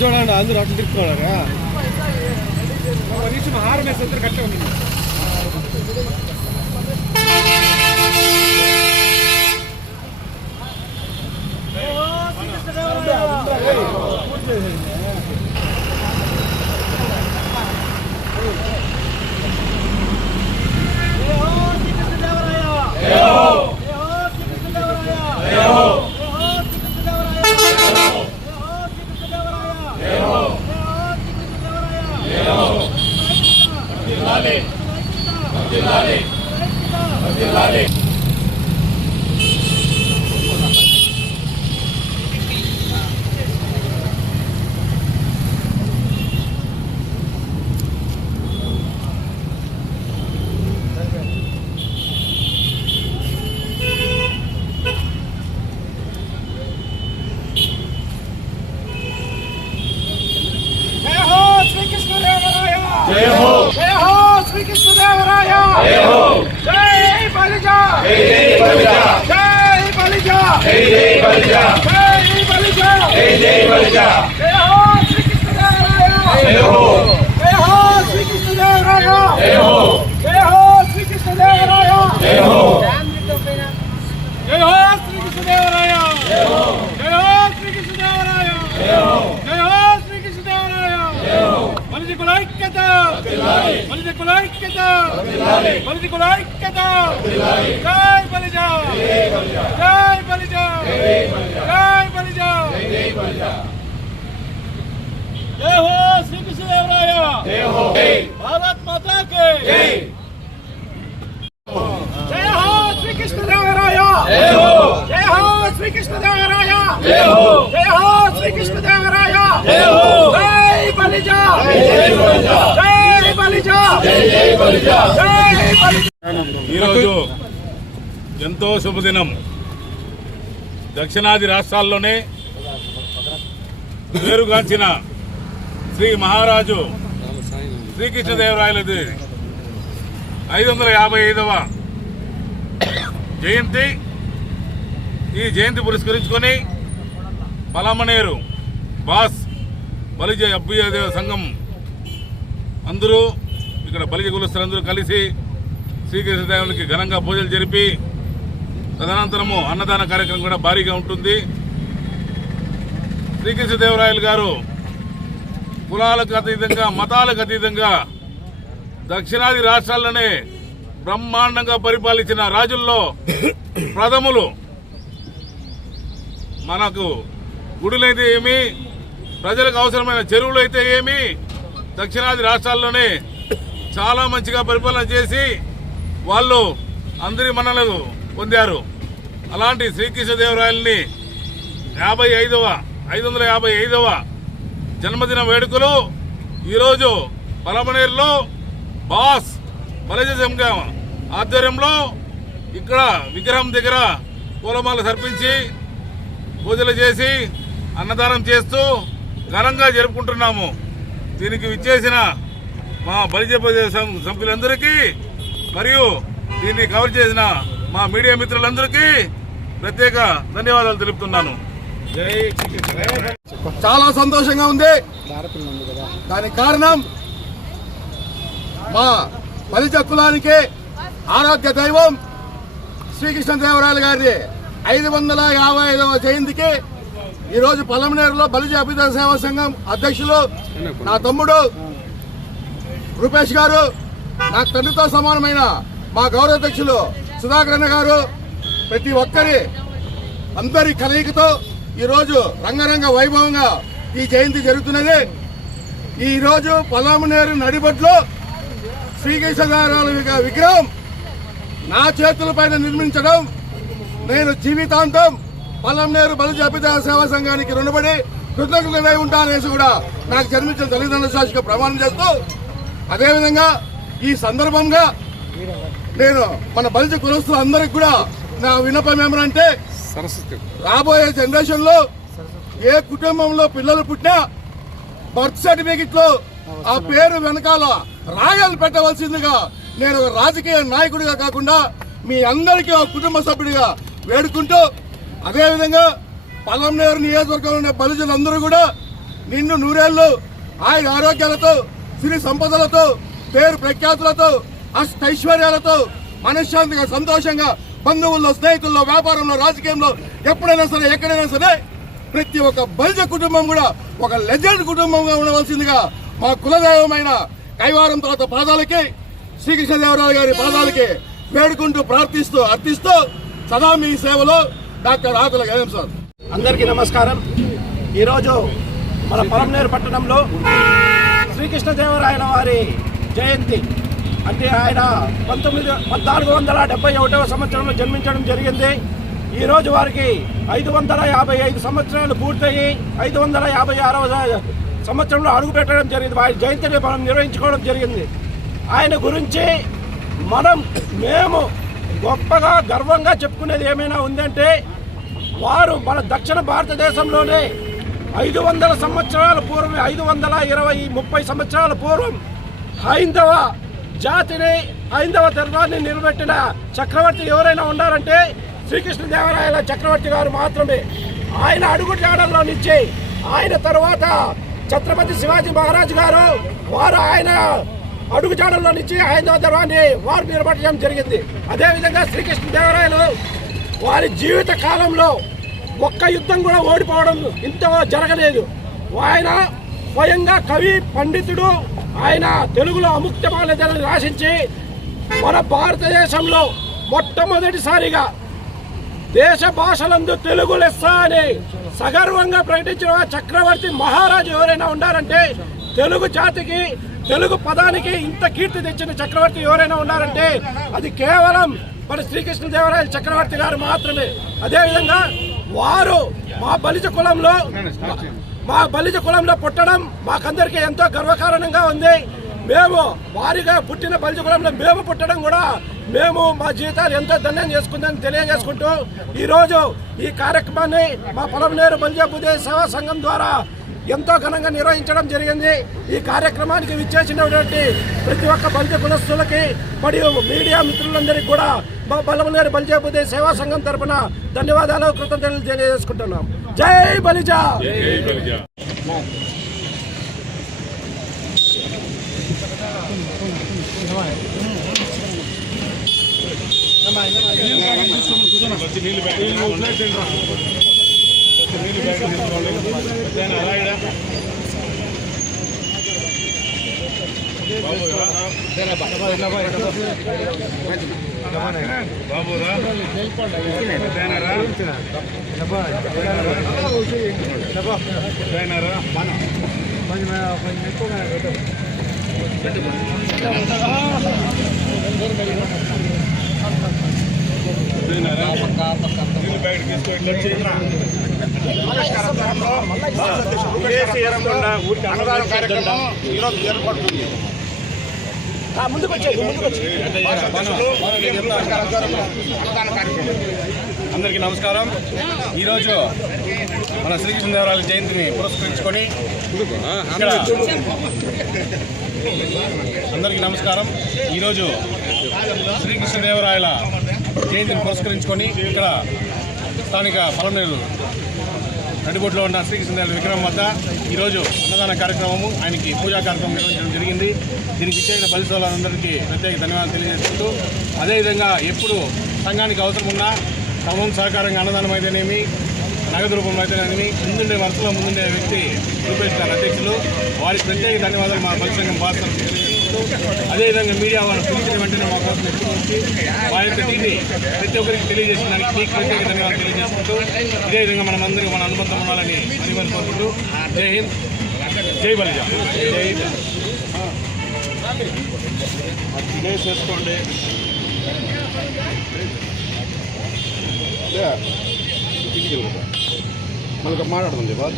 చూడండి అందరూ అట్లా తిప్పుకోవాలరా హారం వేసి కట్టే ఉంది जय हो श्री कृष्णदेवराय जय हो जय बलिजा जय बलिजा जय बलिजा जय बलिजा जय बलिजा जय बलिजा जय हो श्री कृष्णदेवराय जय हो श्री कृष्णदेवराय जय हो श्री कृष्णदेवराय जय हो श्री कृष्णदेवराय जय हो श्री कृष्णदेवराय जय हो श्री कृष्णदेवराय जय हो बलिजा कुलैक्यता बलिजा कुलैक्यता बलिजा कुलैक्यता जय बलिजा जय बलिजा जय बलिजा जय बलिजा जय हो श्री कृष्णदेवराय जय हो भारत माता की जय जय हो श्री कृष्णदेवराय जय हो श्री कृष्णदेवराय जय हो श्री कृष्णदेवराय जय हो जय बलिजा जय बलिजा जय बलिजा जय बलिजा जय बलिजा ఈరోజు ఎంతో శుభదినం. దక్షిణాది రాష్ట్రాల్లోనే పేరుగాంచిన శ్రీ మహారాజు శ్రీకృష్ణదేవరాయలది 555వ జయంతి. ఈ జయంతి పురస్కరించుకొని పలమనేరు బాస్ బలిజ అభ్యుదయ సంఘం అందరూ ఇక్కడ బలిజ కులస్తులందరూ కలిసి శ్రీకృష్ణదేవునికి ఘనంగా పూజలు జరిపి తదనంతరము అన్నదాన కార్యక్రమం కూడా భారీగా ఉంటుంది. శ్రీకృష్ణదేవరాయలు గారు కులాలకు అతీతంగా మతాలకు అతీతంగా దక్షిణాది రాష్ట్రాల్లోనే బ్రహ్మాండంగా పరిపాలించిన రాజుల్లో ప్రథములు. మనకు గుడులైతే ఏమి, ప్రజలకు అవసరమైన చెరువులు అయితే ఏమి, దక్షిణాది రాష్ట్రాల్లోనే చాలా మంచిగా పరిపాలన చేసి వాళ్ళు అందరి మన్ననలు పొందారు. అలాంటి శ్రీకృష్ణదేవరాయలని 555వ జన్మదిన వేడుకలు ఈరోజు పలమనేరులో బాస్ బలిజ సంఘం ఆధ్వర్యంలో ఇక్కడ విగ్రహం దగ్గర పూలమాల సమర్పించి పూజలు చేసి అన్నదానం చేస్తూ ఘనంగా జరుపుకుంటున్నాము. దీనికి విచ్చేసిన మా బలిజ సభ్యులందరికీ మరియు దీన్ని కవర్ చేసిన మా మీడియా మిత్రులందరికీ ప్రత్యేక ధన్యవాదాలు తెలుపుతున్నాను. చాలా సంతోషంగా ఉంది. దానికి కారణం మా బలిజ కులానికి ఆరాధ్య దైవం శ్రీకృష్ణదేవరాయలు గారి 555వ జయంతికి ఈరోజు పలమనేరులో బలిజ అభ్యుదయ సేవా సంఘం అధ్యక్షులు నా తమ్ముడు రూపేష్ గారు, నాకు తండ్రితో సమానమైన మా గౌరవ అధ్యక్షులు సుధాకర్ అన్న గారు, ప్రతి ఒక్కరి అందరి కలయికతో ఈరోజు రంగరంగ వైభవంగా ఈ జయంతి జరుగుతున్నది. ఈరోజు పలమనేరు నడిబొడ్లో శ్రీకృష్ణదేవరాయల విగ్రహం నా చేతుల పైన నిర్మించడం నేను జీవితాంతం పలమనేరు బలిజ అభ్యుదయ సేవా సంఘానికి రుణపడి కృతజ్ఞులై ఉంటాననేసి కూడా నాకు జన్మించిన తల్లిదండ్రుల సాక్షిగా ప్రమాణం చేస్తూ, అదేవిధంగా ఈ సందర్భంగా నేను మన బలిజ కులస్తులు అందరికి కూడా నా విన్నపం ఏమనంటే, రాబోయే జనరేషన్ లో ఏ కుటుంబంలో పిల్లలు పుట్టినా బర్త్ సర్టిఫికెట్ లో ఆ పేరు వెనకాల రాయలు పెట్టవలసిందిగా నేను రాజకీయ నాయకుడిగా కాకుండా మీ అందరికీ ఒక కుటుంబ సభ్యుడిగా వేడుకుంటూ, అదేవిధంగా పలమనేరు నియోజకవర్గంలో ఉండే బలిజలందరూ కూడా నిన్ను నూరేళ్లు ఆయన ఆరోగ్యాలతో సిరి సంపదలతో పేరు ప్రఖ్యాతులతో అష్టైశ్వర్యాలతో మనశ్శాంతిగా సంతోషంగా బంధువుల్లో స్నేహితుల్లో వ్యాపారంలో రాజకీయంలో ఎప్పుడైనా సరే ఎక్కడైనా సరే ప్రతి ఒక్క బలిజ కుటుంబం కూడా ఒక లెజెండ్ కుటుంబంగా ఉండవలసిందిగా మా కులదైవమైన కైవారం తర్వాత పాదాలకి శ్రీకృష్ణదేవరాయలు గారి పాదాలకి వేడుకుంటూ ప్రార్థిస్తూ అర్థిస్తూ సదా మీ సేవలో డాక్టర్ ఆకుల గణేష్ సార్. అందరికీ నమస్కారం. ఈరోజు మన పొలంనేరు పట్టణంలో శ్రీకృష్ణదేవరాయల వారి జయంతి అంటే ఆయన 1471వ సంవత్సరంలో జన్మించడం జరిగింది. ఈరోజు వారికి 555 సంవత్సరాలు పూర్తయి 556వ సంవత్సరంలో అడుగుపెట్టడం జరిగింది. వారి జయంతిని మనం నిర్వహించుకోవడం జరిగింది. ఆయన గురించి మేము గొప్పగా గర్వంగా చెప్పుకునేది ఏమైనా ఉందంటే వారు మన దక్షిణ భారతదేశంలోనే 500 సంవత్సరాల పూర్వం 520-30 సంవత్సరాల పూర్వం హైందవ జాతిని హైందవ ధర్మాన్ని నిలబెట్టిన చక్రవర్తి ఎవరైనా ఉన్నారంటే శ్రీకృష్ణదేవరాయల చక్రవర్తి గారు మాత్రమే. ఆయన అడుగుజాడల్లో నుంచి ఆయన తర్వాత ఛత్రపతి శివాజీ మహారాజ్ గారు వారు ఆయన అడుగుజాడల్లో నుంచి హైందవ ధర్మాన్ని వారు నిలబెట్టడం జరిగింది. అదేవిధంగా శ్రీకృష్ణదేవరాయలు వారి జీవిత కాలంలో ఒక్క యుద్ధం కూడా ఓడిపోవడం ఇంత జరగలేదు. ఆయన స్వయంగా కవి పండితుడు. ఆయన తెలుగులో అముక్తమాల్యదని రాసించి మన భారతదేశంలో మొట్టమొదటిసారిగా దేశ భాషలందు తెలుగు లెస్స అని సగర్వంగా ప్రకటించిన చక్రవర్తి మహారాజు ఎవరైనా ఉన్నారంటే తెలుగు జాతికి తెలుగు పదానికి ఇంత కీర్తి తెచ్చిన చక్రవర్తి ఎవరైనా ఉన్నారంటే అది కేవలం మన శ్రీకృష్ణదేవరాయల చక్రవర్తి గారు మాత్రమే. అదేవిధంగా వారు మా బలిజ కులంలో పుట్టడం మాకందరికీ ఎంతో గర్వకారణంగా ఉంది. మేము వారిగా పుట్టిన బలిజ కులంలో మేము పుట్టడం కూడా మేము మా జీవితాలు ఎంతో ధన్యం చేసుకుందని తెలియజేసుకుంటూ ఈరోజు ఈ కార్యక్రమాన్ని మా పొలంనేరు బలిజ బుదే సేవా సంఘం ద్వారా ఎంతో ఘనంగా నిర్వహించడం జరిగింది. ఈ కార్యక్రమానికి విచ్చేసినటువంటి ప్రతి ఒక్క బలిజ కులస్తులకి మరియు మీడియా మిత్రులందరికీ కూడా మా పొలంనేరు బలిజ బుదే సేవా సంఘం తరఫున ధన్యవాదాలు కృతజ్ఞతలు తెలియజేసుకుంటున్నాం. జై బలిజ. ఈరోజు ఏర్పడుతుంది. అందరికీ నమస్కారం. ఈరోజు మన శ్రీకృష్ణదేవరాయల జయంతిని పురస్కరించుకొని అందరికీ నమస్కారం. ఈరోజు శ్రీకృష్ణదేవరాయల జయంతిని పురస్కరించుకొని ఇక్కడ స్థానిక పొలంనేరు నడిబొడ్లో ఉన్న శ్రీకృష్ణదేవరాయల విగ్రహం వద్ద ఈరోజు అన్నదాన కార్యక్రమము ఆయనకి పూజా కార్యక్రమం నిర్వహించడం జరిగింది. దీనికి ఇచ్చిన బలిసోళ్ళందరికీ ప్రత్యేక ధన్యవాదాలు తెలియజేసుకుంటూ అదేవిధంగా ఎప్పుడు సంఘానికి అవసరం ఉన్నా సమూహం సహకారంగా అన్నదానం అయితేనేమి నగదు రూపంలో అయితేనేమి ముందుండే వరుసలో ముందుండే వ్యక్తి రూపేష్ గారు అధ్యక్షులు వారికి ప్రత్యేక ధన్యవాదాలు మా బలి సంఘం బాధ్యతలు తెలియజేసుకుంటూ అదేవిధంగా మీడియా వాళ్ళు పిలిచిన వెంటనే మా కోసం ఎత్తుకు వచ్చి వారి యొక్క టీవీ ప్రతి ఒక్కరికి తెలియజేసిన దానికి మీకు ప్రత్యేక ధన్యవాదాలు తెలియజేసుకుంటూ ఇదే విధంగా మనమందరికీ మన అనుబంధం ఉండాలని అని కోరుకుంటూ జై హింద్, జై బలిజ. జై చేసుకోండి. మనకు మాట్లాడుతుంది బాగా.